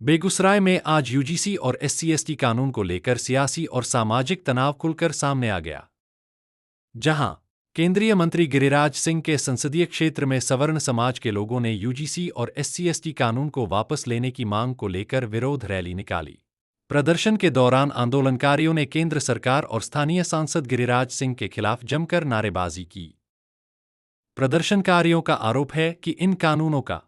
बेगूसराय में आज यूजीसी और एससी/एसटी कानून को लेकर सियासी और सामाजिक तनाव खुलकर सामने आ गया। जहां केंद्रीय मंत्री गिरिराज सिंह के संसदीय क्षेत्र में सवर्ण समाज के लोगों ने यूजीसी और एससी/एसटी कानून को वापस लेने की मांग को लेकर विरोध रैली निकाली। प्रदर्शन के दौरान आंदोलनकारियों ने केंद्र सरकार और स्थानीय सांसद गिरिराज सिंह के खिलाफ जमकर नारेबाजी की। प्रदर्शनकारियों का आरोप है कि इन कानूनों का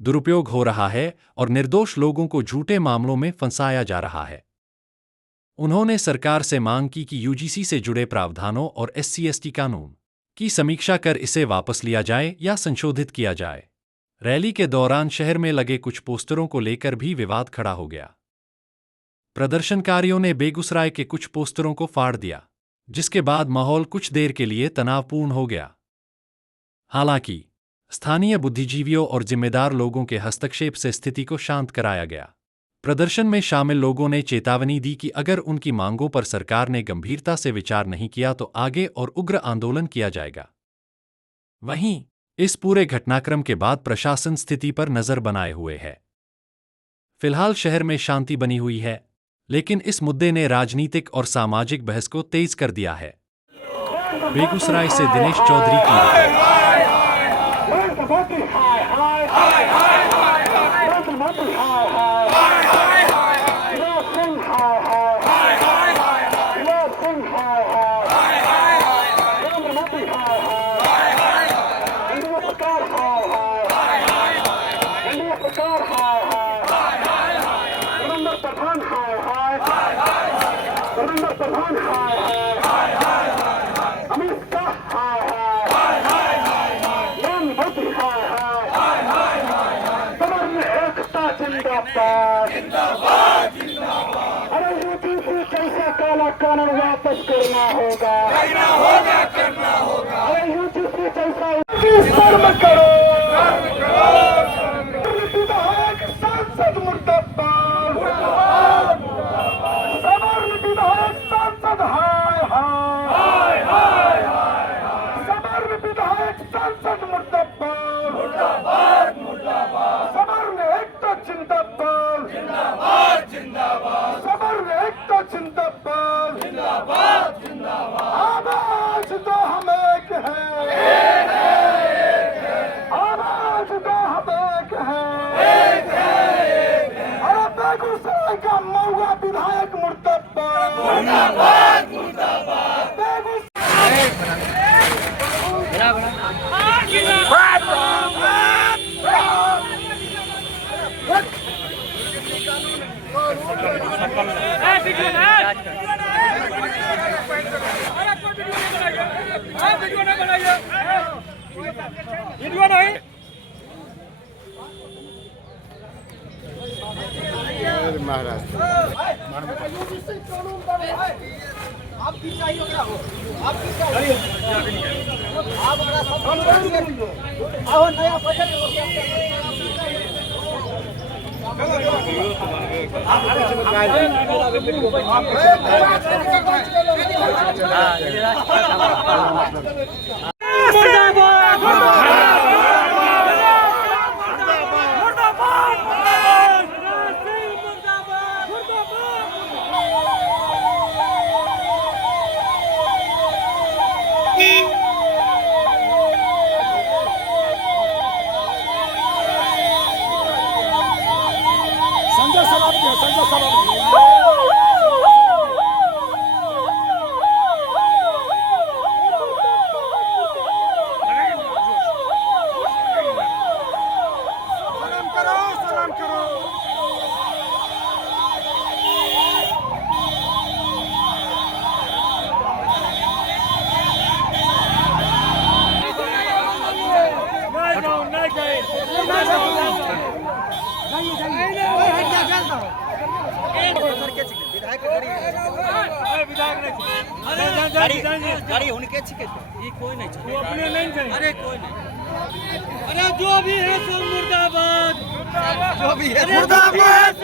दुरुपयोग हो रहा है और निर्दोष लोगों को झूठे मामलों में फंसाया जा रहा है। उन्होंने सरकार से मांग की कि यूजीसी से जुड़े प्रावधानों और एससी/एसटी कानून की समीक्षा कर इसे वापस लिया जाए या संशोधित किया जाए। रैली के दौरान शहर में लगे कुछ पोस्टरों को लेकर भी विवाद खड़ा हो गया। प्रदर्शनकारियों ने बेगूसराय के कुछ पोस्टरों को फाड़ दिया, जिसके बाद माहौल कुछ देर के लिए तनावपूर्ण हो गया। हालांकि स्थानीय बुद्धिजीवियों और जिम्मेदार लोगों के हस्तक्षेप से स्थिति को शांत कराया गया। प्रदर्शन में शामिल लोगों ने चेतावनी दी कि अगर उनकी मांगों पर सरकार ने गंभीरता से विचार नहीं किया तो आगे और उग्र आंदोलन किया जाएगा। वहीं इस पूरे घटनाक्रम के बाद प्रशासन स्थिति पर नजर बनाए हुए है। फिलहाल शहर में शांति बनी हुई है, लेकिन इस मुद्दे ने राजनीतिक और सामाजिक बहस को तेज कर दिया है। बेगूसराय से दिनेश चौधरी की रिपोर्ट। अरे यूजीसी कैसा काला कानून वापस करना होगा, अरे यूजीसी कैसा शर्म करो। विधायक सांसद मुर्दाबाद, सवर्ण विधायक सांसद हाय हाय, सवर्ण विधायक सांसद मुर्दाबाद, सवर्ण एकता जिंदाबाद, सवर्ण एकता जिंदाबाद, आवाज दो हम एक है, आवाज दो हम एक है। अरे बेगूसराय का मऊआ विधायक मुर्दाबाद, आपकी चाहिए क्या हो, आपकी चाहिए आप आओ नया बजट गाड़ी उनके छिके ये कोई नहीं वो अपने नहीं चाहिए। अरे कोई नहीं, अरे जो भी है सब मुर्दाबाद, जो भी है मुर्दाबाद,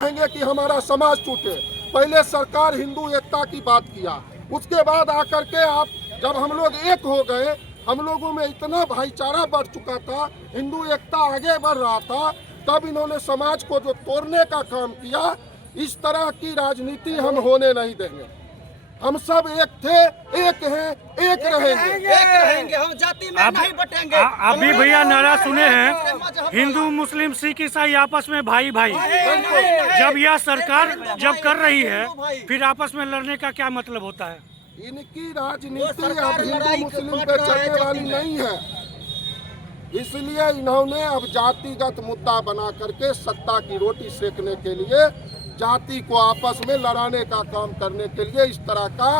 कहेंगे कि हमारा समाज टूटे। पहले सरकार हिंदू एकता की बात किया, उसके बाद आकर के आप जब हम लोग एक हो गए, हम लोगों में इतना भाईचारा बढ़ चुका था, हिंदू एकता आगे बढ़ रहा था, तब इन्होंने समाज को जो तोड़ने का काम किया, इस तरह की राजनीति हम होने नहीं देंगे। हम सब एक थे, एक हैं, एक रहेंगे। हम जाति में नहीं बटेंगे। अभी भैया नारा सुने हैं, हिंदू मुस्लिम सिख ईसाई आपस में भाई भाई। जब यह सरकार जब कर रही है, फिर आपस में लड़ने का क्या मतलब होता है? इनकी राजनीति अब हिंदू मुस्लिम पे चलने वाली नहीं है, इसलिए इन्होंने अब जातिगत मुद्दा बना करके सत्ता की रोटी सेकने के लिए, जाति को आपस में लड़ाने का काम करने के लिए इस तरह का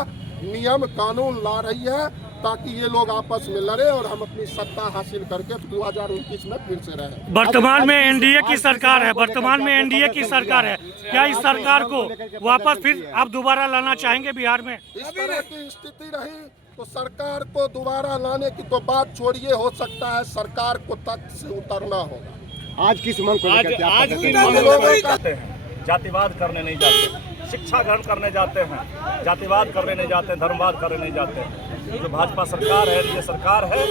नियम कानून ला रही है, ताकि ये लोग आपस में लड़े और हम अपनी सत्ता हासिल करके 2029 में फिर से रहे। वर्तमान में एनडीए की सरकार है, वर्तमान में एनडीए की सरकार है, क्या इस सरकार को वापस फिर आप दोबारा लाना चाहेंगे बिहार में? इस तरह की स्थिति रही तो सरकार को दोबारा लाने की तो बात छोड़िए, हो सकता है सरकार को तख्त से उतरना होगा। आज किस मांग को लेकर आज की मांग लोग करते हैं, जातिवाद करने नहीं जाते, शिक्षा ग्रहण करने जाते हैं, जातिवाद करने नहीं जाते, धर्मवाद करने नहीं जाते हैं। जो भाजपा सरकार है, ये सरकार है,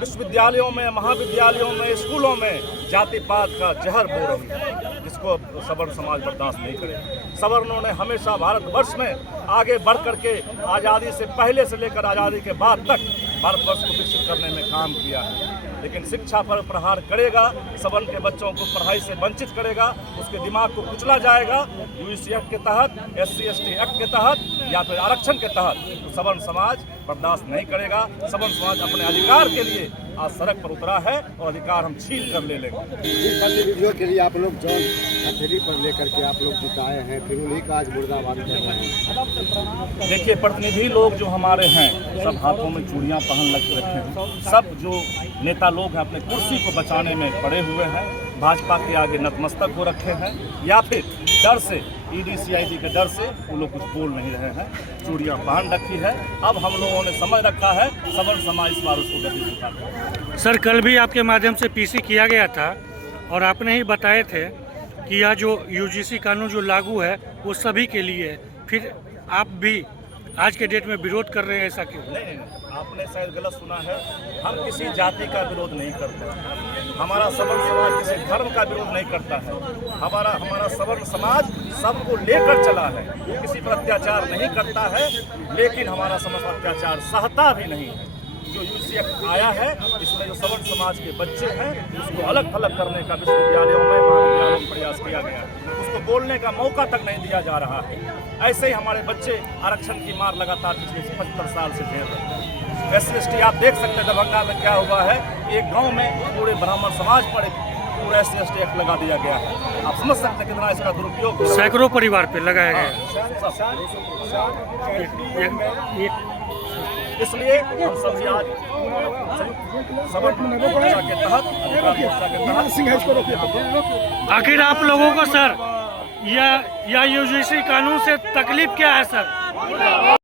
विश्वविद्यालयों में, महाविद्यालयों में, स्कूलों में जातिवाद का जहर बो रही है, जिसको सवर्ण समाज बर्दाश्त नहीं करे। सवर्णों ने हमेशा भारतवर्ष में आगे बढ़ करके आज़ादी से पहले से लेकर आज़ादी के बाद तक भारतवर्ष को विकसित करने में काम किया है, लेकिन शिक्षा पर प्रहार करेगा, सवर्ण के बच्चों को पढ़ाई से वंचित करेगा, उसके दिमाग को कुचला जाएगा। यूसीसी एक्ट के तहत, SC ST एक्ट के तहत या फिर आरक्षण के तहत तो सवर्ण समाज बर्दाश्त नहीं करेगा। सवर्ण समाज अपने अधिकार के लिए आज सड़क पर उतरा है और अधिकार हम छीन कर ले लेंगे। जिस गतिविधियों के लिए आप लोग जौन हथेली पर लेकर के आप लोग जुटाए हैं, फिर उन्हीं का आज मुर्दाबाद कर रहे हैं। देखिए, प्रतिनिधि लोग जो हमारे हैं, सब हाथों में चूड़ियां पहन रखे हैं, सब जो नेता लोग हैं अपने कुर्सी को बचाने में पड़े हुए हैं, भाजपा के आगे नतमस्तक हो रखे हैं, या फिर डर से, ED CID के डर से वो लोग कुछ बोल नहीं रहे हैं, चूड़ियां पहन रखी है। अब हम लोगों ने समझ रखा है, सवर्ण समाज इस बार उसको गति दिखाता है। सर, कल भी आपके माध्यम से PC किया गया था और आपने ही बताए थे कि यह जो UGC कानून जो लागू है वो सभी के लिए है, फिर आप भी आज के डेट में विरोध कर रहे हैं, ऐसा क्यों? नहीं, आपने शायद गलत सुना है। हम किसी जाति का विरोध नहीं करते, हमारा सवर्ण समाज किसी धर्म का विरोध नहीं करता है। हमारा सवर्ण समाज सबको लेकर चला है, किसी पर अत्याचार नहीं करता है, लेकिन हमारा समाज अत्याचार सहता भी नहीं है। जो UGC एक्ट आया है, इसमें जो सवर्ण समाज के बच्चे हैं उसको अलग थलग करने का विश्वविद्यालयों में, महाविद्यालयों में प्रयास किया गया है, उसको बोलने का मौका तक नहीं दिया जा रहा है। ऐसे ही हमारे बच्चे आरक्षण की मार लगातार पिछले 75 साल से झेल रहे हैं। SC ST आप देख सकते हैं दरभंगा में क्या हुआ है, एक गाँव में पूरे ब्राह्मण समाज पर पूरा SC ST एक्ट लगा दिया गया है। आप समझ सकते हैं कितना इसका दुरुपयोग, सैकड़ों परिवार पे लगाया गया। इसलिए हम सब आज सवर्ण मोर्चा के तहत, आखिर आप लोगों को सर या UGC कानून से तकलीफ क्या है सर?